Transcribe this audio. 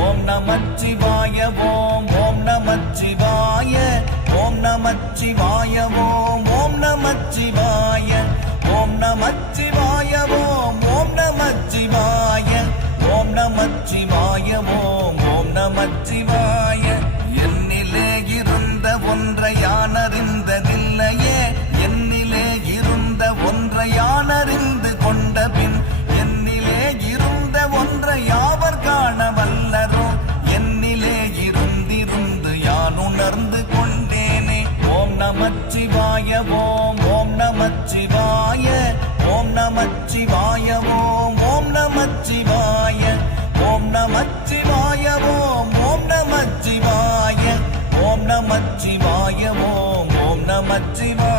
ஓம் நமச்சிவாய ஓம் ஓம் நமச்சிவாய ஓம் நமச்சிவாய ஓம் ஓம் நமச்சிவாய ஓம் நமச்சிவாய ஓம் ஓம் நமச்சிவாய ஓம் நமச்சிவாய ஓம் ஓம் நமச்சிவாய என்னிலே இருந்த ஒன்றை யானறிந்ததில்லையே என்னிலே இருந்த ஒன்றை யானறிந்து கொண்ட பின் என்னிலே இருந்த ஒன்றை யாவர் காண வல்லரோ என்னிலே இருந்திருந்து யான் உணர்ந்து கொண்டேனே ஓம் நமச்சிவாய ஓம் ஓம் நமச்சிவாய ஓம் நமச்சிவாய ஓம் ஓம் நமச்சிவாய ஓம் நமச்சிவாய ஓம் ஓம் நமச்சிவாய ஓம் நமச்சிவாய ஓம் ஓம் நமச்சிவாய